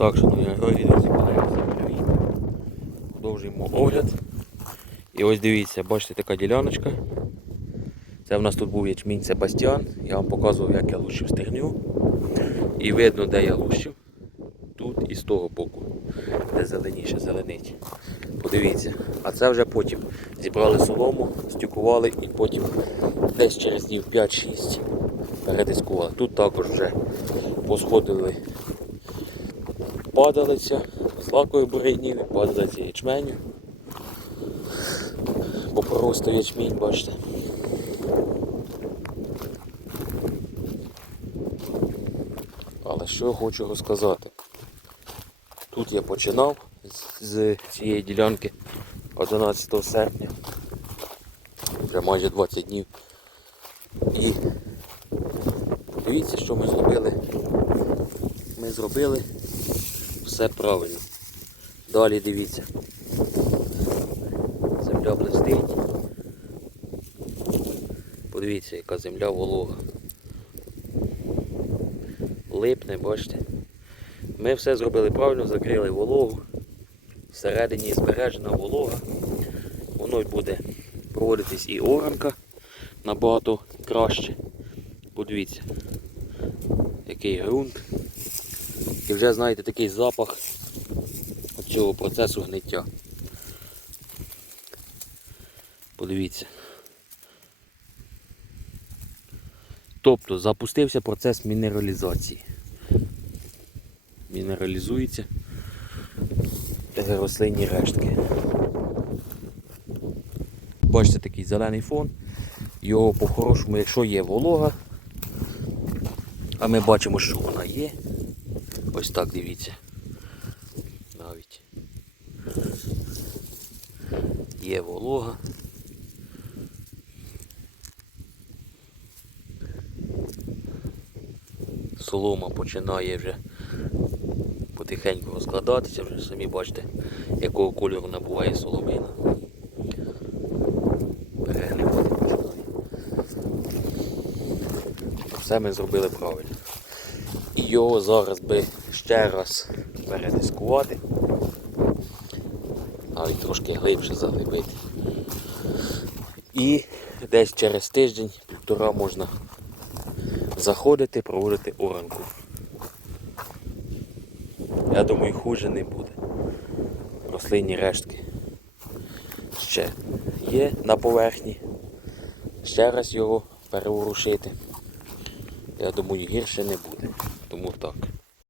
Так, шановні друзі, подивимося. Продовжуємо огляд. І ось дивіться, бачите така діляночка. Це в нас тут був ячмінь Себастьян. Я вам показував, як я лущив стерню. І видно, де я лущив. Тут і з того боку, де зеленіше зеленить. Подивіться. А це вже потім зібрали солому, стюкували і потім десь через днів 5-6 передискували. Тут також вже посходили падалиця з лакою бурейнів, падалиця ячменю. Бо просто ячмінь, бачите. Але що хочу розказати. Тут я починав з- цієї ділянки 11 серпня. Вже майже 20 днів. І подивіться, що ми зробили. Ми зробили все правильно. Далі дивіться. Земля блистить. Подивіться, яка земля волога. Липне, бачите. Ми все зробили правильно, закрили вологу. Всередині збережена волога. Воно буде проводитись і оранка набагато краще. Подивіться, який ґрунт. І вже знаєте такий запах цього процесу гниття. Подивіться. Тобто запустився процес мінералізації. Мінералізується рослинні рештки. Бачите такий зелений фон. Його по-хорошому, якщо є волога, а ми бачимо, що вона є. Ось так дивіться. Навіть є волога. Солома починає вже потихеньку розкладатися, вже самі бачите, якого кольору набуває соломина. Перегнивати починає. Все ми зробили правильно. І його зараз би ще раз передискувати. Навіть трошки глибше заглибити. І десь через тиждень-півтора можна заходити, проводити оранку. Я думаю, хуже не буде. Рослинні рештки ще є на поверхні. Ще раз його переворушити. Я думаю, гірше не буде.